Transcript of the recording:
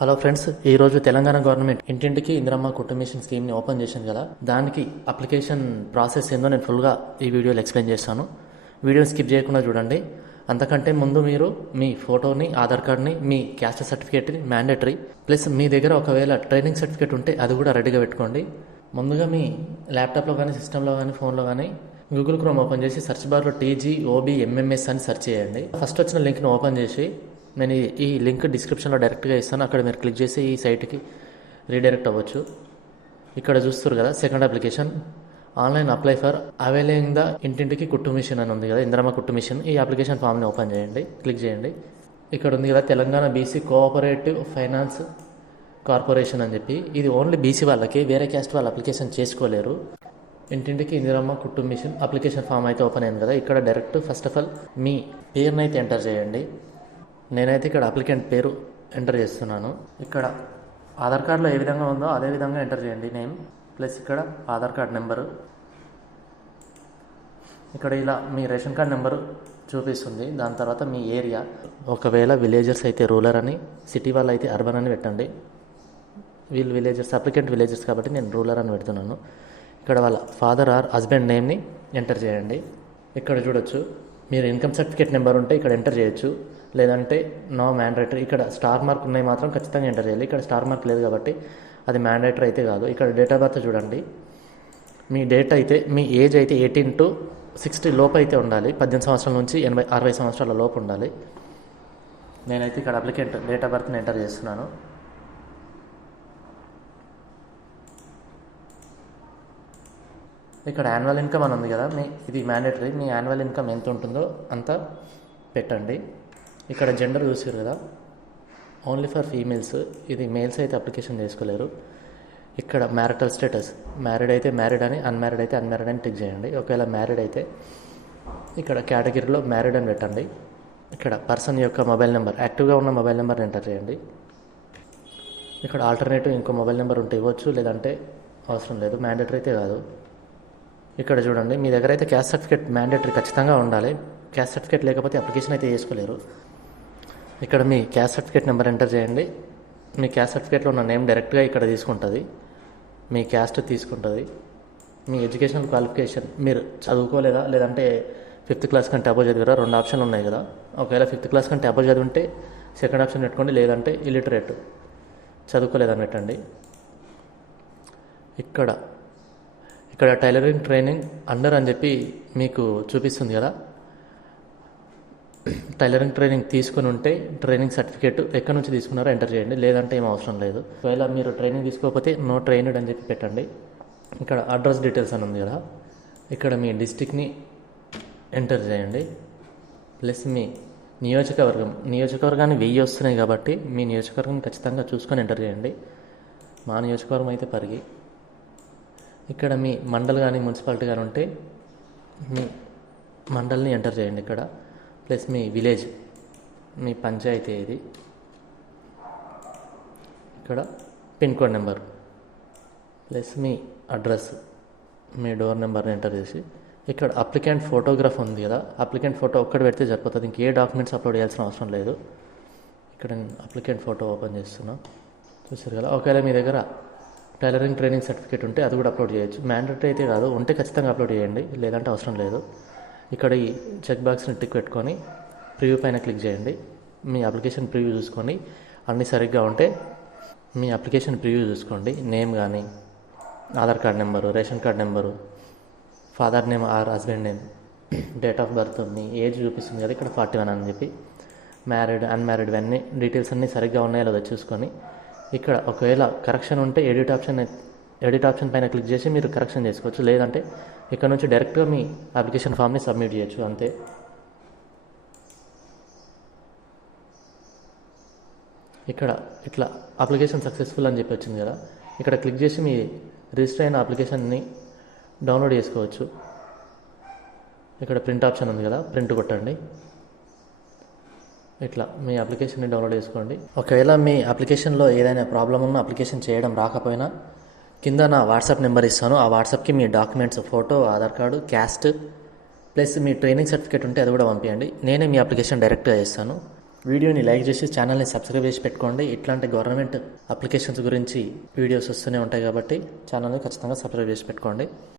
Hello friends, ఈరోజు Telangana government ఇంటింటికి ఇందిరమ్మ కుట్టు మిషన్ స్కీమ్ని ఓపెన్ చేసింది కదా. దానికి అప్లికేషన్ ప్రాసెస్ ఏందో నేను ఫుల్గా ఈ వీడియోలో ఎక్స్ప్లెయిన్ చేస్తాను. వీడియోని స్కిప్ చేయకుండా చూడండి. అంతకంటే ముందు మీరు మీ ఫోటోని, ఆధార్ కార్డ్ని, మీ క్యాస్ట్ సర్టిఫికేట్ని మ్యాండేటరీ, ప్లస్ మీ దగ్గర ఒకవేళ ట్రైనింగ్ సర్టిఫికేట్ ఉంటే అది కూడా రెడీగా పెట్టుకోండి. ముందుగా మీ ల్యాప్టాప్లో కానీ, సిస్టంలో కానీ, ఫోన్లో కానీ గూగుల్ క్రోమ్ ఓపెన్ చేసి సెర్చ్ బార్లో TGOBMMS అని సెర్చ్ చేయండి. ఫస్ట్ వచ్చిన లింక్ని ఓపెన్ చేసి, నేను ఈ లింక్ డిస్క్రిప్షన్లో డైరెక్ట్గా ఇస్తాను. అక్కడ మీరు క్లిక్ చేసి ఈ సైట్కి రీడైరెక్ట్ అవ్వచ్చు. ఇక్కడ చూస్తారు కదా, second application online apply for availing the ఇంటింటికి కుట్టు మిషన్ అని ఉంది కదా, ఇందిరమ్మ కుట్టు మిషన్. ఈ అప్లికేషన్ ఫామ్ని ఓపెన్ చేయండి, క్లిక్ చేయండి. ఇక్కడ ఉంది కదా, Telangana BC cooperative finance corporation అని చెప్పి. ఇది ఓన్లీ బీసీ వాళ్ళకి, వేరే క్యాస్ట్ వాళ్ళు అప్లికేషన్ చేసుకోలేరు. ఇంటింటికి ఇందిరమ్మ కుట్టు మిషన్ అప్లికేషన్ ఫామ్ అయితే ఓపెన్ అయింది కదా. ఇక్కడ డైరెక్ట్ ఫస్ట్ ఆఫ్ ఆల్ మీ పేరుని అయితే ఎంటర్ చేయండి. నేనైతే ఇక్కడ అప్లికెంట్ పేరు ఎంటర్ చేస్తున్నాను. ఇక్కడ ఆధార్ కార్డులో ఏ విధంగా ఉందో అదే విధంగా ఎంటర్ చేయండి నేమ్, ప్లస్ ఇక్కడ ఆధార్ కార్డ్ నెంబరు. ఇక్కడ ఇలా మీ రేషన్ కార్డ్ నెంబరు చూపిస్తుంది. దాని తర్వాత మీ ఏరియా, ఒకవేళ విలేజర్స్ అయితే రూరల్ అని, సిటీ వాళ్ళు అయితే అర్బన్ అని పెట్టండి. వీళ్ళు విలేజర్స్, అప్లికెంట్ విలేజర్స్ కాబట్టి నేను రూరల్ అని పెడుతున్నాను. ఇక్కడ వాళ్ళ ఫాదర్ ఆర్ హస్బెండ్ నేమ్ని ఎంటర్ చేయండి. ఇక్కడ చూడొచ్చు, మీరు ఇన్కమ్ సర్టిఫికేట్ నెంబర్ ఉంటే ఇక్కడ ఎంటర్ చేయొచ్చు, లేదంటే నో మ్యాండేటరీ. ఇక్కడ స్టార్ మార్క్ ఉన్నాయి మాత్రం ఖచ్చితంగా ఎంటర్ చేయాలి. ఇక్కడ స్టార్ మార్క్ లేదు కాబట్టి అది మ్యాండేటరీ అయితే కాదు. ఇక్కడ డేట్ ఆఫ్ బర్త్ చూడండి, మీ డేట్ అయితే, మీ ఏజ్ అయితే 18 to 60 లోపు అయితే ఉండాలి. 18 సంవత్సరాల నుంచి 60 సంవత్సరాల లోపు ఉండాలి. నేనైతే ఇక్కడ అప్లికెంట్ డేట్ ఆఫ్ బర్త్ని ఎంటర్ చేస్తున్నాను. ఇక్కడ యాన్యువల్ ఇన్కమ్ అని ఉంది కదా, ఇది మ్యాండేటరీ. మీ యాన్యువల్ ఇన్కమ్ ఎంత ఉంటుందో అంత పెట్టండి. ఇక్కడ జెండర్ చూసారు కదా, ఓన్లీ ఫర్ ఫీమేల్స్. ఇది మేల్స్ అయితే అప్లికేషన్ చేసుకోలేరు. ఇక్కడ మ్యారిటల్ స్టేటస్, మ్యారీడ్ అయితే మ్యారీడ్ అని, అన్మ్యారీడ్ అయితే అన్మ్యారీడ్ అని టిక్ చేయండి. ఒకవేళ మ్యారీడ్ అయితే ఇక్కడ కేటగిరీలో మ్యారీడ్ అని పెట్టండి. ఇక్కడ పర్సన్ యొక్క మొబైల్ నెంబర్, యాక్టివ్గా ఉన్న మొబైల్ నెంబర్ని ఎంటర్ చేయండి. ఇక్కడ ఆల్టర్నేటివ్ ఇంకో మొబైల్ నెంబర్ ఉంటే ఇవ్వచ్చు, లేదంటే అవసరం లేదు, మ్యాండేటరీ అయితే కాదు. ఇక్కడ చూడండి, మీ దగ్గర అయితే క్యాస్ట్ సర్టిఫికేట్ మ్యాండేటరీ ఖచ్చితంగా ఉండాలి. క్యాస్ట్ సర్టిఫికేట్ లేకపోతే అప్లికేషన్ అయితే చేసుకోలేరు. ఇక్కడ మీ క్యాస్ట్ సర్టిఫికేట్ నెంబర్ ఎంటర్ చేయండి. మీ క్యాస్ట్ సర్టిఫికేట్లో ఉన్న నేమ్ డైరెక్ట్గా ఇక్కడ తీసుకుంటుంది, మీ క్యాస్ట్ తీసుకుంటుంది. మీ ఎడ్యుకేషనల్ క్వాలిఫికేషన్, మీరు చదువుకోలేదా లేదంటే 5th క్లాస్ కంటే అబోవ్ చదివారా, 2 ఆప్షన్లు ఉన్నాయి కదా. ఒకవేళ 5th క్లాస్ కంటే అబోవ్ చదివింటే సెకండ్ ఆప్షన్ పెట్టుకోండి, లేదంటే ఇలిటరేట్, చదువుకోలేదని పెట్టండి. ఇక్కడ టైలరింగ్ ట్రైనింగ్ అండర్ అని చెప్పి మీకు చూపిస్తుంది కదా. టైలరింగ్ ట్రైనింగ్ తీసుకుని ఉంటే ట్రైనింగ్ సర్టిఫికేట్ ఎక్కడి నుంచి తీసుకున్నారో ఎంటర్ చేయండి, లేదంటే ఏం అవసరం లేదు. ఒకవేళ మీరు ట్రైనింగ్ తీసుకోకపోతే నో ట్రైన్డ్ అని చెప్పి పెట్టండి. ఇక్కడ అడ్రస్ డీటెయిల్స్ అని ఉంది కదా, ఇక్కడ మీ డిస్టిక్ని ఎంటర్ చేయండి, ప్లస్ మీ నియోజకవర్గాన్ని 1000 వస్తున్నాయి కాబట్టి మీ నియోజకవర్గం ఖచ్చితంగా చూసుకొని ఎంటర్ చేయండి. మా నియోజకవర్గం అయితే పరిగి. ఇక్కడ మీ మండల్ కానీ మున్సిపాలిటీ కానీ ఉంటే మీ మండల్ని ఎంటర్ చేయండి ఇక్కడ, ప్లస్ మీ విలేజ్, మీ పంచాయతీ ఇది. ఇక్కడ పిన్ కోడ్ నెంబర్, ప్లస్ మీ అడ్రస్, మీ డోర్ నెంబర్ని ఎంటర్ చేసి, ఇక్కడ అప్లికెంట్ ఫోటోగ్రాఫ్ ఉంది కదా, అప్లికెంట్ ఫోటో ఒక్కటి పెడితే సరిపోతుంది, ఇంకే డాక్యుమెంట్స్ అప్లోడ్ చేయాల్సిన అవసరం లేదు. ఇక్కడ నేను అప్లికెంట్ ఫోటో ఓపెన్ చేస్తున్నా, చూసారు కదా. ఒకవేళ మీ దగ్గర టైలరింగ్ ట్రైనింగ్ సర్టిఫికేట్ ఉంటే అది కూడా అప్లోడ్ చేయొచ్చు. మ్యాండేటరీ అయితే కాదు, ఉంటే ఖచ్చితంగా అప్లోడ్ చేయండి, లేదంటే అవసరం లేదు. ఇక్కడ ఈ చెక్ బాక్స్ని టిక్ పెట్టుకొని ప్రివ్యూ పైన క్లిక్ చేయండి. మీ అప్లికేషన్ ప్రివ్యూ చూసుకోండి, అన్నీ సరిగ్గా ఉంటే మీ అప్లికేషన్ ప్రివ్యూ చూసుకోండి. నేమ్ కానీ, Aadhaar card number, ration card number, father name or husband name, date of birth, me age చూపిస్తుంది కదా ఇక్కడ 41 అని చెప్పి, మ్యారీడ్ అన్మ్యారీడ్ అన్నీ డీటెయిల్స్ అన్నీ సరిగ్గా ఉన్నాయో లేదో చూసుకొని, ఇక్కడ ఒకవేళ కరెక్షన్ ఉంటే ఎడిట్ ఆప్షన్ పైన క్లిక్ చేసి మీరు కరెక్షన్ చేసుకోవచ్చు, లేదంటే ఇక్కడ నుంచి డైరెక్ట్గా మీ అప్లికేషన్ ఫామ్ని సబ్మిట్ చేయొచ్చు, అంతే. ఇక్కడ ఇట్లా అప్లికేషన్ సక్సెస్ఫుల్ అని చెప్పి వచ్చింది కదా, ఇక్కడ క్లిక్ చేసి మీ రిజిస్టర్ అయిన అప్లికేషన్ని డౌన్లోడ్ చేసుకోవచ్చు. ఇక్కడ ప్రింట్ ఆప్షన్ ఉంది కదా, ప్రింట్ కొట్టండి. ఇట్లా మీ అప్లికేషన్ని డౌన్లోడ్ చేసుకోండి. ఒకవేళ మీ అప్లికేషన్లో ఏదైనా ప్రాబ్లం ఉన్నా, అప్లికేషన్ చేయడం రాకపోయినా, కింద నా వాట్సాప్ నెంబర్ ఇస్తాను. ఆ వాట్సాప్కి మీ documents, photo, Aadhaar card, caste, plus మీ ట్రైనింగ్ సర్టిఫికేట్ ఉంటే అది కూడా పంపించండి. నేనే మీ అప్లికేషన్ డైరెక్ట్గా చేస్తాను. వీడియోని లైక్ చేసి ఛానల్ని సబ్స్క్రైబ్ చేసి పెట్టుకోండి. ఇట్లాంటి గవర్నమెంట్ అప్లికేషన్స్ గురించి వీడియోస్ వస్తూనే ఉంటాయి కాబట్టి ఛానల్ని ఖచ్చితంగా సబ్స్క్రైబ్ చేసి పెట్టుకోండి.